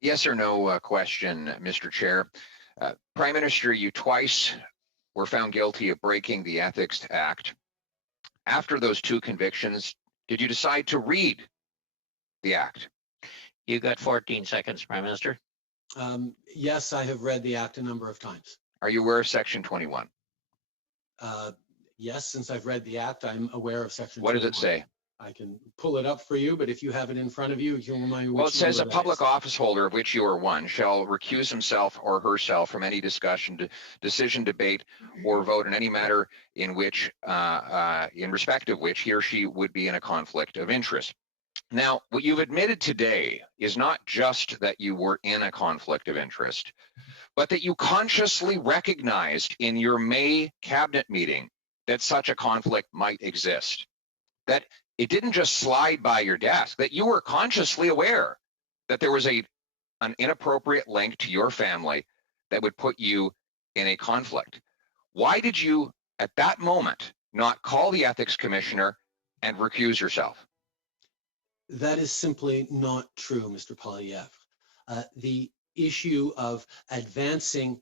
Yes or no question, Mr. Chair. Prime Minister, you twice were found guilty of breaking the Ethics Act. After those two convictions, did you decide to read the Act? You got 14 seconds, Prime Minister. Yes, I have read the Act a number of times. Are you aware of Section 21? Yes, since I've read the Act, I'm aware of Section 21. What does it say? I can pull it up for you, but if you have it in front of you, you can remind me. Well, it says a public office holder, of which you are one, shall recuse himself or herself from any discussion, decision, debate, or vote in any matter in which, in respect of which he or she would be in a conflict of interest. Now, what you've admitted today is not just that you were in a conflict of interest, but that you consciously recognized in your May cabinet meeting that such a conflict might exist. That it didn't just slide by your desk, that you were consciously aware that there was an inappropriate link to your family that would put you in a conflict. Why did you, at that moment, not call the ethics commissioner and recuse yourself? That is simply not true, Mr. Poilievre. The issue of advancing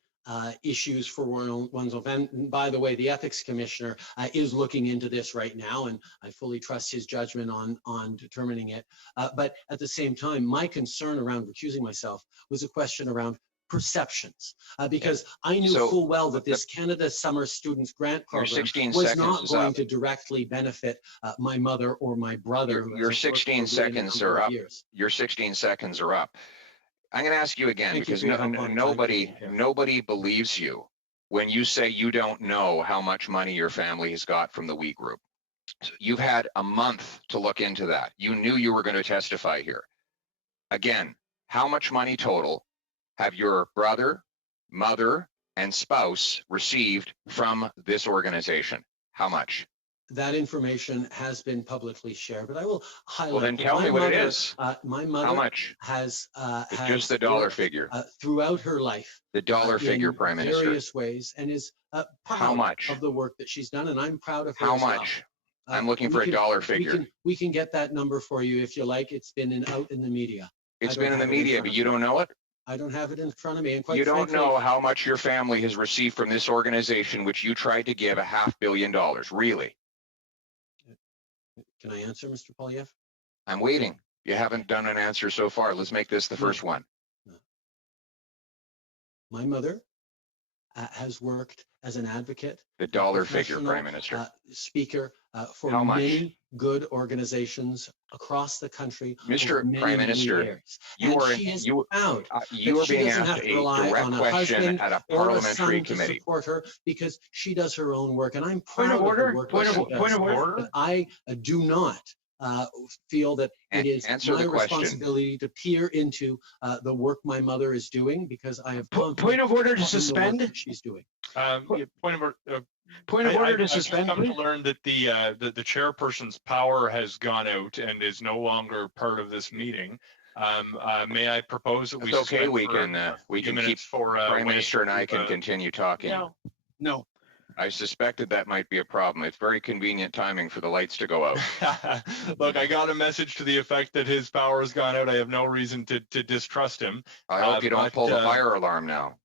issues for one's own, and by the way, the ethics commissioner is looking into this right now, and I fully trust his judgment on determining it. But at the same time, my concern around recusing myself was a question around perceptions, because I knew full well that this Canada Summer Students Grant Program was not going to directly benefit my mother or my brother. Your 16 seconds are up. Your 16 seconds are up. I'm going to ask you again, because nobody believes you when you say you don't know how much money your family has got from the We Group. So you've had a month to look into that. You knew you were going to testify here. Again, how much money total have your brother, mother, and spouse received from this organization? How much? That information has been publicly shared, but I will highlight. Well, then tell me what it is. My mother how much? has just the dollar figure throughout her life. The dollar figure, Prime Minister. Various ways, and is proud of the work that she's done, and I'm proud of her. How much? I'm looking for a dollar figure. We can get that number for you if you like. It's been out in the media. It's been in the media, but you don't know it? I don't have it in front of me. And quite you don't frankly, know how much your family has received from this organization, which you tried to give $500 million, really? Can I answer, Mr. Poilievre? I'm waiting. You haven't done an answer so far. Let's make this the first one. My mother has worked as an advocate. The dollar figure, Prime Minister. Speaker for many good organizations across the country. Mr. Prime Minister, you are being asked a direct question at a parliamentary committee. Support her because she does her own work, and I'm proud of the work that she does. Point of order. But I do not feel that it is my responsibility to peer into the work my mother is doing, because I have point of order to suspend. She's doing. Point of order to suspend. I've come to learn that the chairperson's power has gone out and is no longer part of this meeting. May I propose that we? It's okay. We can keep. Prime Minister and I can continue talking. No. I suspected that might be a problem. It's very convenient timing for the lights to go out. Look, I got a message to the effect that his power has gone out. I have no reason to distrust him. I hope you don't pull the fire alarm now.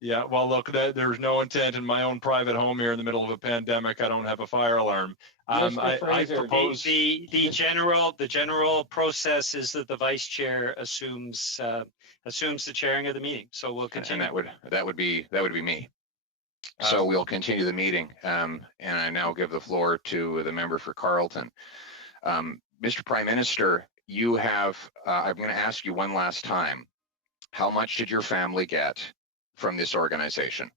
Yeah, well, look, there's no intent in my own private home here in the middle of a pandemic. I don't have a fire alarm. I propose the general process is that the vice chair assumes the chairing of the meeting. So we'll continue. And that would be me. So we'll continue the meeting, and I now give the floor to the member for Carleton. Mr. Prime Minister, you have, I'm going to ask you one last time, how much did your family get from this organization?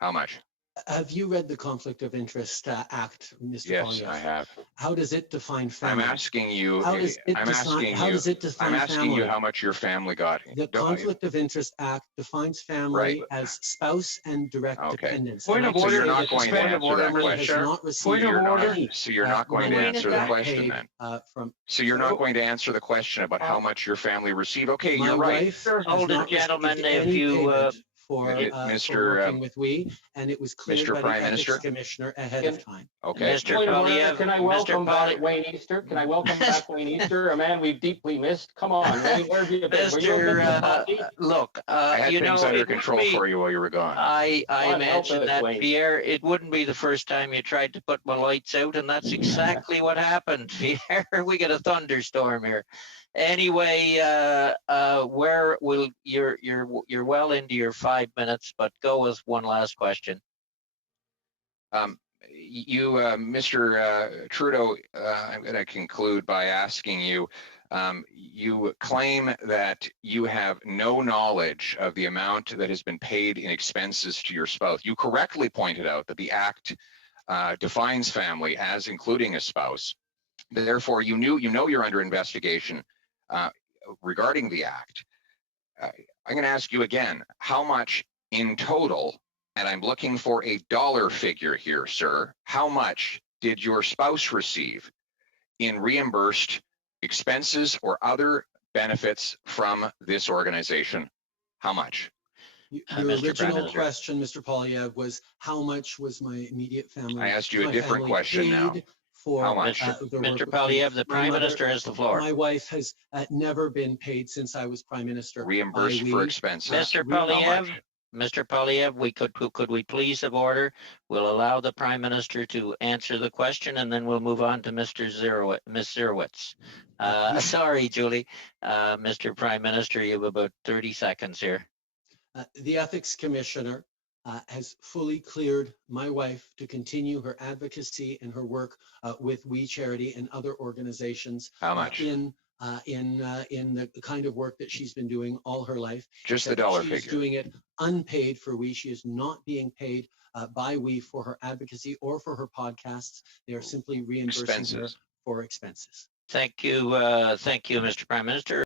How much? Have you read the Conflict of Interest Act, Mr. Yes, Poilievre? I have. How does it define family? I'm asking you. How does it define I'm asking family? you how much your family got. The Conflict of Interest Act defines family as spouse and direct dependents. Point of order. So you're not going to answer that question. Point of order. So you're not going to answer the question then. So you're not going to answer the question about how much your family received. Okay, you're right. Hold it, gentlemen. If you for Mr. working with we, and it was cleared Mr. by Prime the ethics Minister? commissioner ahead of time. Okay. Mr. Point of order, Polyev, can I Mr. welcome back Polyev, Wayne Easter? Can I welcome back Wayne Easter, a man we've deeply missed? Come on, Wayne, where have you been? Were you a bit of a puppy? look, I had you things know, under it control wouldn't be, for you while you were gone. I God help mentioned us, that, Wayne. Pierre, it wouldn't be the first time you tried to put my lights out, and that's exactly what happened, Pierre. We got a thunderstorm here. Anyway, where will you're well into your 5 minutes, but go with one last question. Mr. Trudeau, I'm going to conclude by asking you, you claim that you have no knowledge of the amount that has been paid in expenses to your spouse. You correctly pointed out that the Act defines family as including a spouse. Therefore, you know you're under investigation regarding the Act. I'm going to ask you again, how much in total, and I'm looking for a dollar figure here, sir, how much did your spouse receive in reimbursed expenses or other benefits from this organization? How much? Your Mr. Prime original Minister. question, Mr. Polyev, was how much was my immediate family? I asked you a my different family question now. paid for How much? the work Mr. with Polyev, the my Prime mother- Minister has the floor. My wife has never been paid since I was Prime Minister. Reimbursed by for we. expenses. Mr. How Polyev, much? Mr. Polyev, could we please have order? We'll allow the Prime Minister to answer the question, and then we'll move on to Ms. Zerowitz. Sorry, Julie. Mr. Prime Minister, you have about 30 seconds here. The ethics commissioner has fully cleared my wife to continue her advocacy and her work with We Charity and other organizations. How much? In the kind of work that she's been doing all her life. Just the Except dollar she's figure. doing it unpaid for We. She is not being paid by We for her advocacy or for her podcasts. They are simply reimbursing her Expenses. for expenses. Thank you, Mr. Prime Minister.